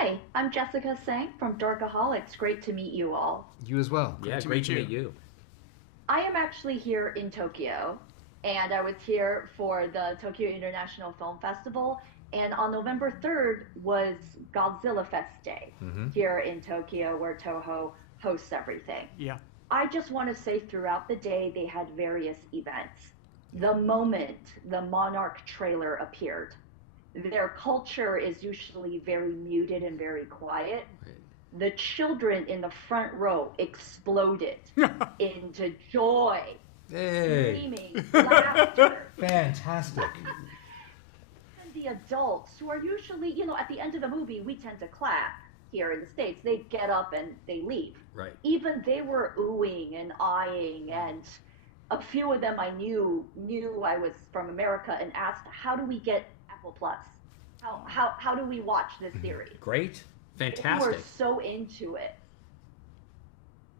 Hi, I'm Jessica Sang from Dorkaholics. Great to meet you all. You as well. Yeah, great to meet you. I am actually here in Tokyo, and I was here for the Tokyo International Film Festival. And on November 3rd was Godzilla Fest Day Hmm. here in Tokyo, where Toho hosts everything. Yeah. I just want to say throughout the day, they had various events. The moment the Monarch trailer appeared, their culture is usually very muted and very quiet. The children in the front row exploded into joy, Hey, screaming, laughter. fantastic. And the adults who are usually, at the end of the movie, we tend to clap here in the States. They get up and they leave. Right. Even they were oohing and eyeing, and a few of them I knew I was from America and asked, how do we get Apple Plus? How do we watch this series? Great. They Fantastic. were so into it.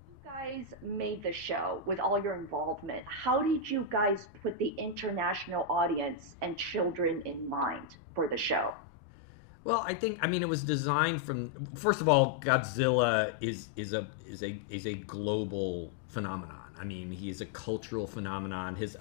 You guys made the show with all your involvement. How did you guys put the international audience and children in mind for the show? Well, I mean, it was designed from. First of all, Godzilla is a global phenomenon. I mean, he is a cultural phenomenon. His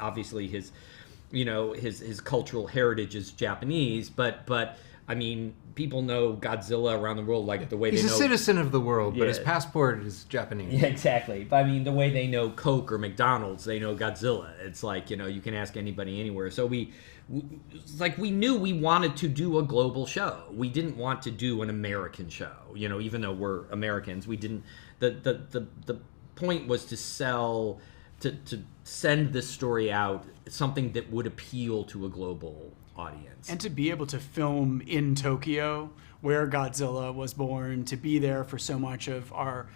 cultural heritage is Japanese, but I mean, people know Godzilla around the world like the way He's they a know. citizen of the world, but his Yeah. passport is Japanese. Yeah, exactly. But I mean, the way they know Coke or McDonald's, they know Godzilla. It's like, you can ask anybody anywhere. So we knew we wanted to do a global show. We didn't want to do an American show. Even though we're Americans, we didn't. The point was to send this story out, something that would appeal to a global audience. And to be able to film in Tokyo, where Godzilla was born, to be there for so much of our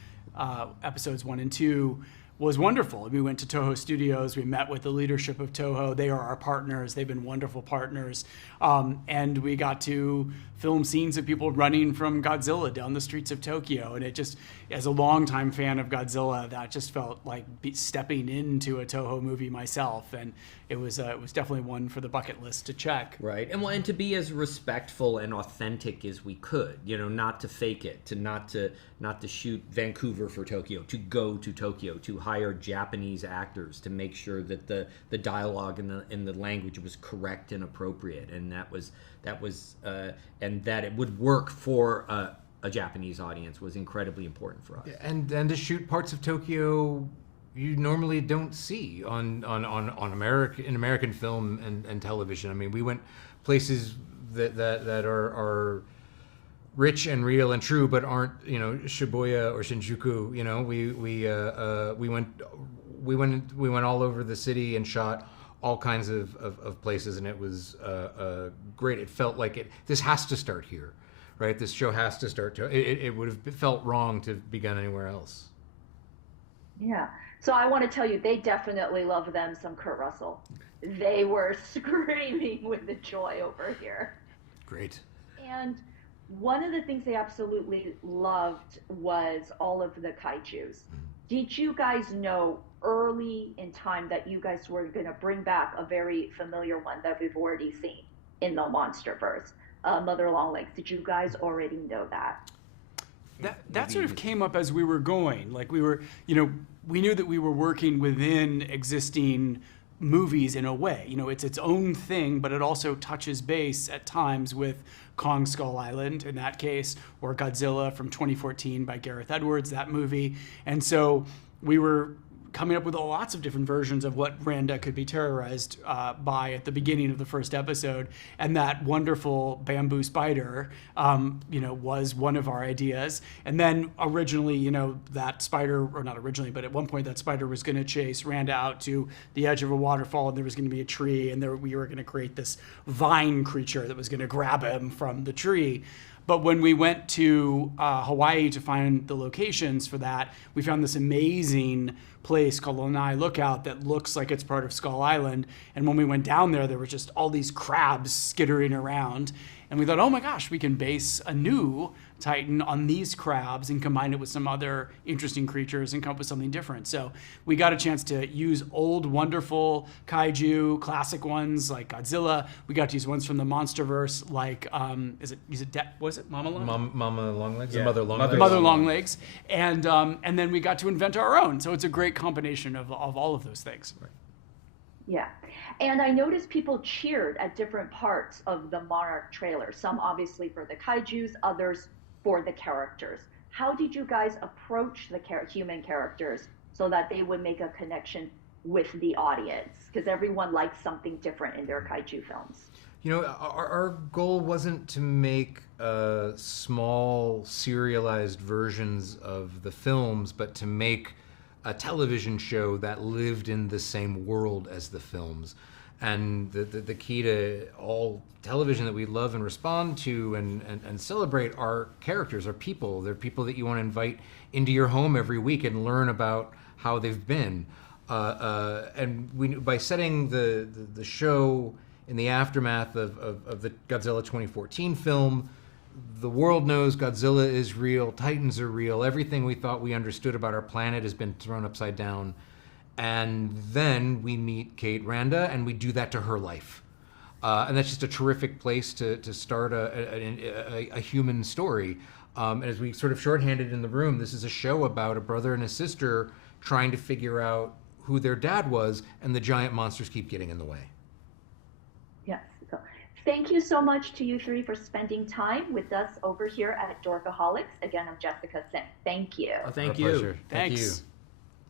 episodes 1 and 2 was wonderful. We went to Toho Studios. We met with the leadership of Toho. They are our partners. They've been wonderful partners. And we got to film scenes of people running from Godzilla down the streets of Tokyo. And it just, as a longtime fan of Godzilla, that just felt like stepping into a Toho movie myself. And it was definitely one for the bucket list to check. Right, and to be as respectful and authentic as we could, not to fake it, not to shoot Vancouver for Tokyo, to go to Tokyo, to hire Japanese actors, to make sure that the dialogue and the language was correct and appropriate, and that was and that it would work for a Japanese audience was incredibly important for us. And to shoot parts of Tokyo you normally don't see on American film and television. I mean, we went places that are rich and real and true, but aren't Shibuya or Shinjuku. We went all over the city and shot all kinds of places, and it was great. It felt like this has to start here, right? This show has to start. It would have felt wrong to begun anywhere else. Yeah. So I want to tell you, they definitely love them some Kurt Russell. They were screaming with the joy over here. Great. And one of the things they absolutely loved was all of the kaijus. Did you guys know early in time that you guys were going to bring back a very familiar one that we've already seen in the Monsterverse, Mother Longlegs? Did you guys already know that? That sort of came up as we were going. Like we were, we knew that we were working within existing movies in a way. It's its own thing, but it also touches base at times with Kong Skull Island in that case, or Godzilla from 2014 by Gareth Edwards, that movie. And so we were coming up with lots of different versions of what Randa could be terrorized by at the beginning of the first episode. And that wonderful bamboo spider, was one of our ideas. And then originally, that spider, or not originally, but at one point that spider was going to chase Randa out to the edge of a waterfall, and there was going to be a tree, and we were going to create this vine creature that was going to grab him from the tree. But when we went to Hawaii to find the locations for that, we found this amazing place called Lanai Lookout that looks like it's part of Skull Island. And when we went down there were just all these crabs skittering around. And we thought, oh my gosh, we can base a new Titan on these crabs and combine it with some other interesting creatures and come up with something different. So we got a chance to use old, wonderful kaiju, classic ones like Godzilla. We got to use ones from the Monsterverse, like, was it Mama Long? Mama Longlegs? Yeah. Mother Longlegs? Mother Longlegs. And then we got to invent our own. So it's a great combination of all of those things. Right. Yeah. And I noticed people cheered at different parts of the Monarch trailer. Some obviously for the kaijus, others for the characters. How did you guys approach the human characters so that they would make a connection with the audience? Because everyone likes something different in their kaiju films. You know, our goal wasn't to make small serialized versions of the films, but to make a television show that lived in the same world as the films. And the key to all television that we love and respond to and celebrate are characters, are people. They're people that you want to invite into your home every week and learn about how they've been. And by setting the show in the aftermath of the Godzilla 2014 film, the world knows Godzilla is real, Titans are real, everything we thought we understood about our planet has been thrown upside down. And then we meet Kate Randa, and we do that to her life. And that's just a terrific place to start a human story. And as we sort of shorthanded in the room, this is a show about a brother and a sister trying to figure out who their dad was, and the giant monsters keep getting in the way. Yes. So thank you so much to you three for spending time with us over here at Dorkaholics. Again, I'm Jessica Singh. Thank you. Thank Our you. pleasure. Thank Thanks. you.